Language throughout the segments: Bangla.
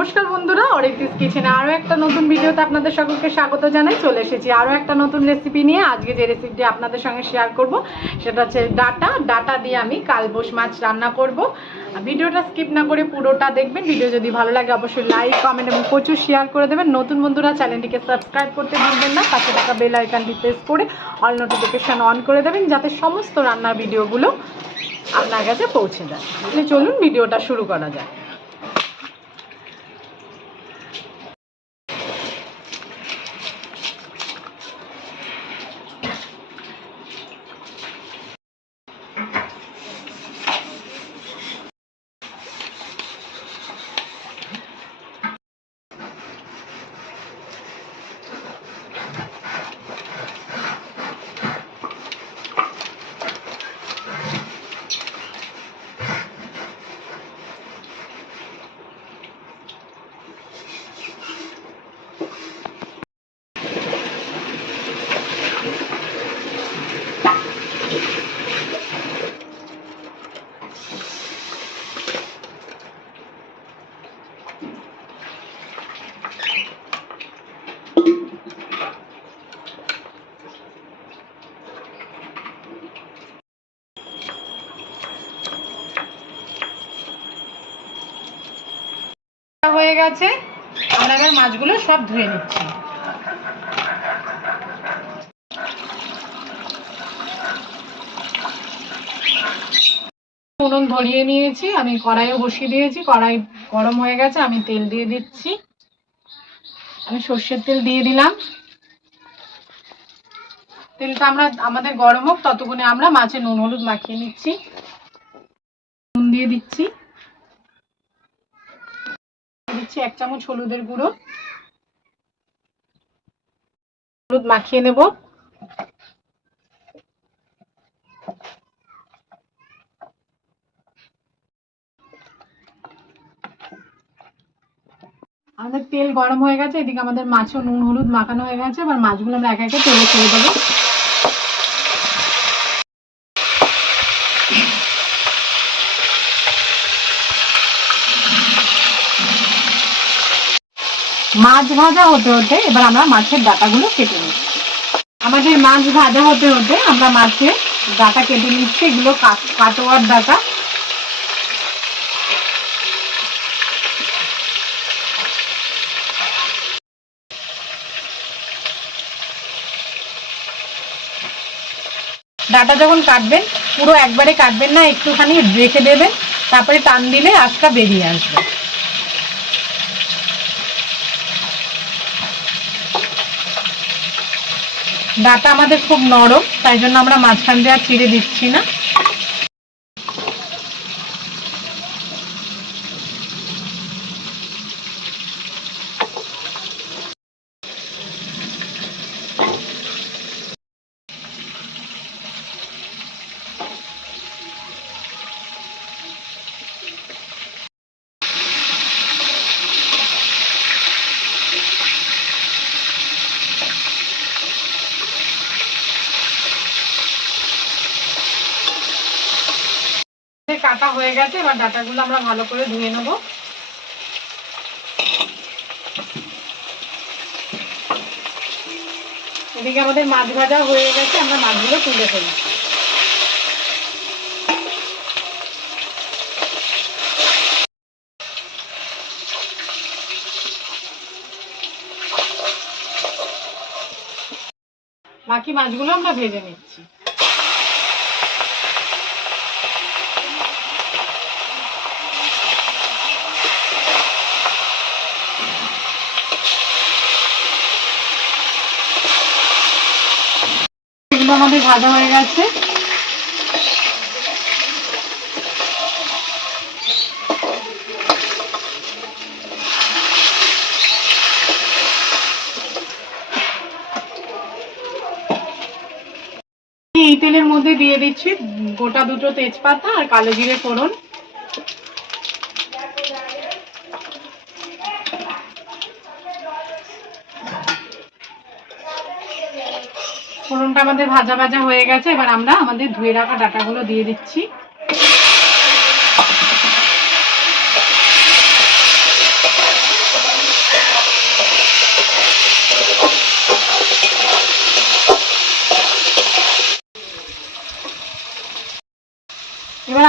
নমস্কার বন্ধুরা, অরিত্রিস কিচেনে আরও একটা নতুন ভিডিওতে আপনাদের সকলকে স্বাগত জানাই। চলে এসেছি আরও একটা নতুন রেসিপি নিয়ে। আজকে যে রেসিপিটি আপনাদের সঙ্গে শেয়ার করব সেটা হচ্ছে ডাটা দিয়ে আমি কালবোশ মাছ রান্না করব। ভিডিওটা স্কিপ না করে পুরোটা দেখবেন। ভিডিও যদি ভালো লাগে অবশ্যই লাইক, কমেন্ট এবং প্রচুর শেয়ার করে দেবেন। নতুন বন্ধুরা চ্যানেলটিকে সাবস্ক্রাইব করতে ভুলবেন না। পাশে থাকা বেল আইকনটি প্রেস করে অল নোটিফিকেশান অন করে দেবেন, যাতে সমস্ত রান্নার ভিডিওগুলো আপনার কাছে পৌঁছে যায়। তাহলে চলুন ভিডিওটা শুরু করা যায়। হয়ে গেছে, আমরা এবার মাছগুলো সব ধুয়ে নিচ্ছি। উনুন ধরিয়ে নিয়েছি, আমি কড়াইও বসিয়ে দিয়েছি। কড়াই গরম হয়ে গেছে, আমি তেল দিয়ে দিচ্ছি। আমি সর্ষের তেল দিয়ে দিলাম। তেলটা আমাদের গরম হোক, ততক্ষণে আমরা মাছে নুন হলুদ মাখিয়ে নিচ্ছি। নুন দিয়ে দিচ্ছি 1 চামচ হলুদের গুঁড়ো। হলুদ মাখিয়ে নেব। আমাদের তেল গরম হয়ে গেছে, এদিকে আমাদের মাছও নুন হলুদ মাখানো হয়ে গেছে। এবার মাছগুলো আমরা একে একে তেলে ছেড়ে দেবো। মাছ ভাজা হতে হতে এবার আমরা মাছের ডাটাগুলো কেটে নিচ্ছি। আমাদের মাছ ভাজা হতে হতে আমরা মাছের ডাটা কেটে নিচ্ছি। এগুলো কাটোয়ার ডাটা। ডাটা যখন কাটবেন পুরো একবারে কাটবেন না, একটুখানি রেখে দেবেন, তারপরে টান দিলে আঁশটা বেরিয়ে আসবে। ডাটা আমাদের খুব নরম, তাই জন্য আমরা মাঝখান দিয়ে আর ছিঁড়ে দিচ্ছি না। কাটা হয়ে গেছে, এবার ডাটাগুলো আমরা ভালো করে ধুয়ে নেব। এদিকে আমাদের মাছ ভাজা হয়ে গেছে, আমরা মাছগুলো তুলে ফেলছি। বাকি মাছগুলো আমরা ভেজে নিচ্ছি। এগুলো আমাদের ভাজা হয়ে গেছে। এই তেলের মধ্যে দিয়ে দিচ্ছি গোটা 2টো তেজপাতা আর কালো জিরে ফোড়ন। ফোড়নটা আমাদের ভাজা ভাজা হয়ে গেছে, এবার আমরা আমাদের ধুয়ে রাখা ডাটাগুলো দিয়ে দিচ্ছি।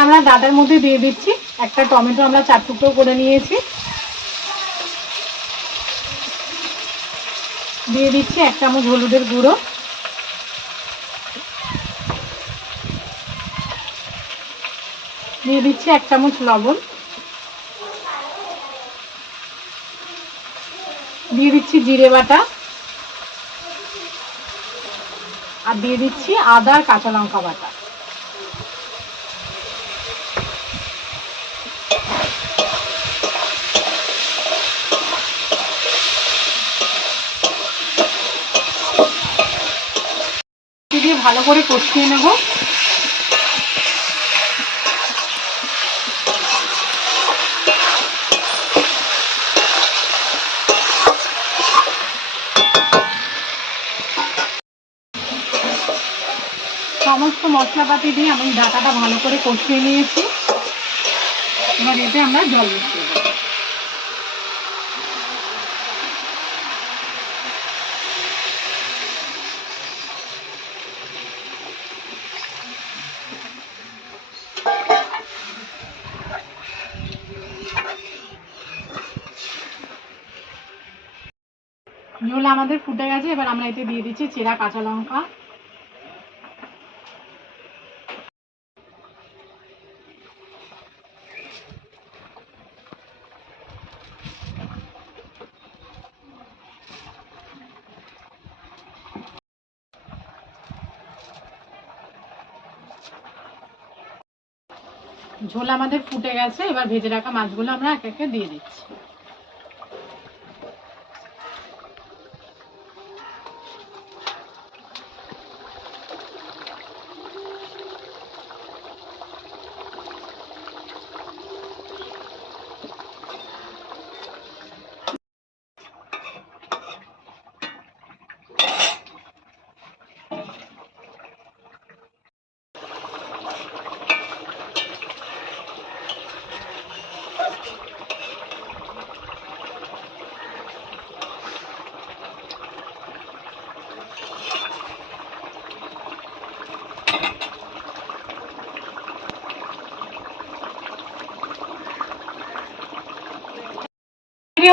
আমরা ডাটার মধ্যে দিয়ে দিচ্ছি একটা টমেটো, আমরা 4 টুকরো করে নিয়েছি। দিয়ে দিচ্ছি 1 চামচ হলুদের গুঁড়ো, দিয়ে দিচ্ছি 1 চামচ লবণ, দিয়ে দিচ্ছি জিরে বাটা, আর দিয়ে দিচ্ছি আদা আর কাঁচা লঙ্কা বাটা। দিয়ে ভালো করে কষিয়ে নেব। সমস্ত মশলাপাতি দিয়ে আমি ডাটাটা ভালো করে কষিয়ে নিয়েছি। এবার এতে আমরা জল মিশিয়ে দেব। ঝোল আমাদের ফুটে গেছে, এবার আমরা এতে দিয়ে দিচ্ছি চেরা কাঁচা লঙ্কা, ঝোল আমাদের ফুটে গেছে। এবার ভেজে রাখা মাছগুলো আমরা একে একে দিয়ে দিচ্ছি।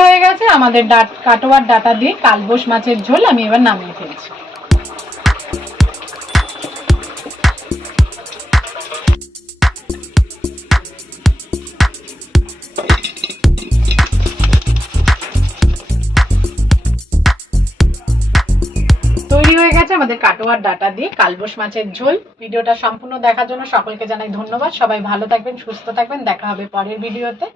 হয়ে গেছে আমাদের কাটোয়ার ডাটা দিয়ে কালবোশ মাছের ঝোল। আমি এবার নামিয়ে ফেলছি। তৈরি হয়ে গেছে আমাদের কাটোয়ার ডাটা দিয়ে কালবোশ মাছের ঝোল। ভিডিওটা সম্পূর্ণ দেখার জন্য সকলকে জানাই ধন্যবাদ। সবাই ভালো থাকবেন, সুস্থ থাকবেন। দেখা হবে পরের ভিডিওতে।